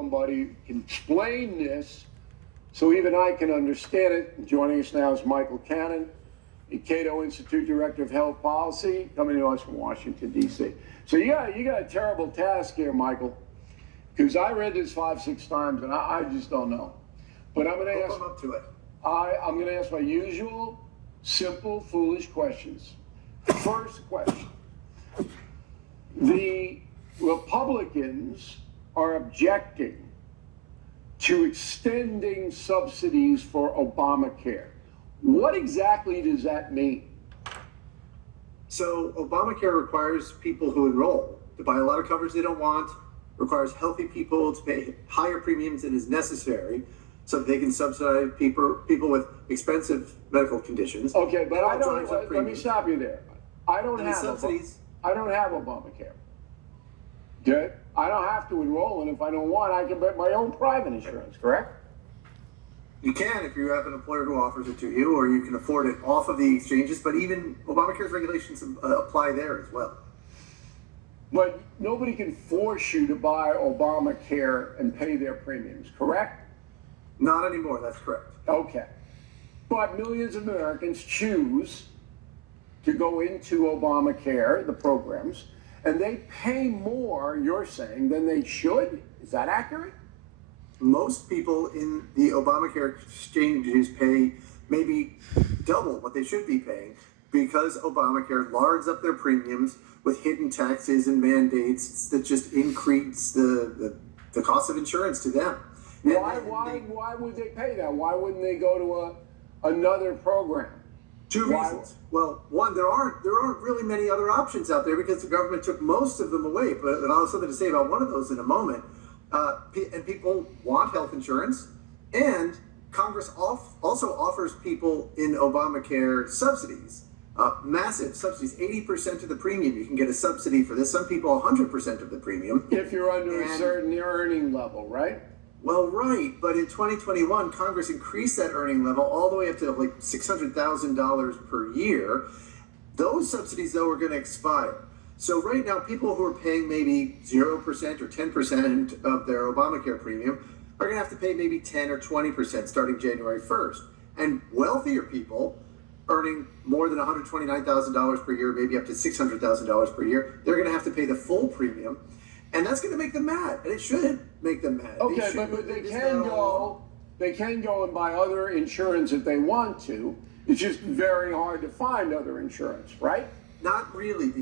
somebody can explain this so even I can understand it. Joining us now is Michael Cannon, the Cato Institute Director of Health Policy, coming to us from Washington, D.C. So you got a terrible task here, Michael, because I read this 5-6 times and I just don't know. But I'm going to ask. Up to it. I'm going to ask my usual, simple, foolish questions. First question. The Republicans are objecting to extending subsidies for Obamacare. What exactly does that mean? So Obamacare requires people who enroll to buy a lot of coverage they don't want, requires healthy people to pay higher premiums than is necessary so that they can subsidize people with expensive medical conditions. Okay, but I don't, let me stop you there. I don't have subsidies. I don't have Obamacare. Okay? I don't have to enroll, and if I don't want, I can get my own private insurance, correct? You can if you have an employer who offers it to you, or you can afford it off of the exchanges, but even Obamacare's regulations apply there as well. But nobody can force you to buy Obamacare and pay their premiums, correct? Not anymore, that's correct. Okay. But millions of Americans choose to go into Obamacare, the programs, and they pay more, you're saying, than they should? Is that accurate? Most people in the Obamacare exchanges pay maybe double what they should be paying because Obamacare lards up their premiums with hidden taxes and mandates that just increase the cost of insurance to them. Why would they pay that? Why wouldn't they go to another program? Two reasons. Well, one, there aren't really many other options out there because the government took most of them away. But I'll have something to say about one of those in a moment. And people want health insurance, and Congress also offers people in Obamacare subsidies, massive subsidies, 80% of the premium. You can get a subsidy for this. Some people 100% of the premium. If you're under a certain earning level, right? Well, right, but in 2021, Congress increased that earning level all the way up to like $600,000 per year. Those subsidies, though, are going to expire. So right now, people who are paying maybe 0% or 10% of their Obamacare premium are going to have to pay maybe 10 or 20% starting January 1st. And wealthier people earning more than $129,000 per year, maybe up to $600,000 per year, they're going to have to pay the full premium. And that's going to make them mad, and it should make them mad. Okay, but they can go and buy other insurance if they want to. It's just very hard to find other insurance, right? Not really.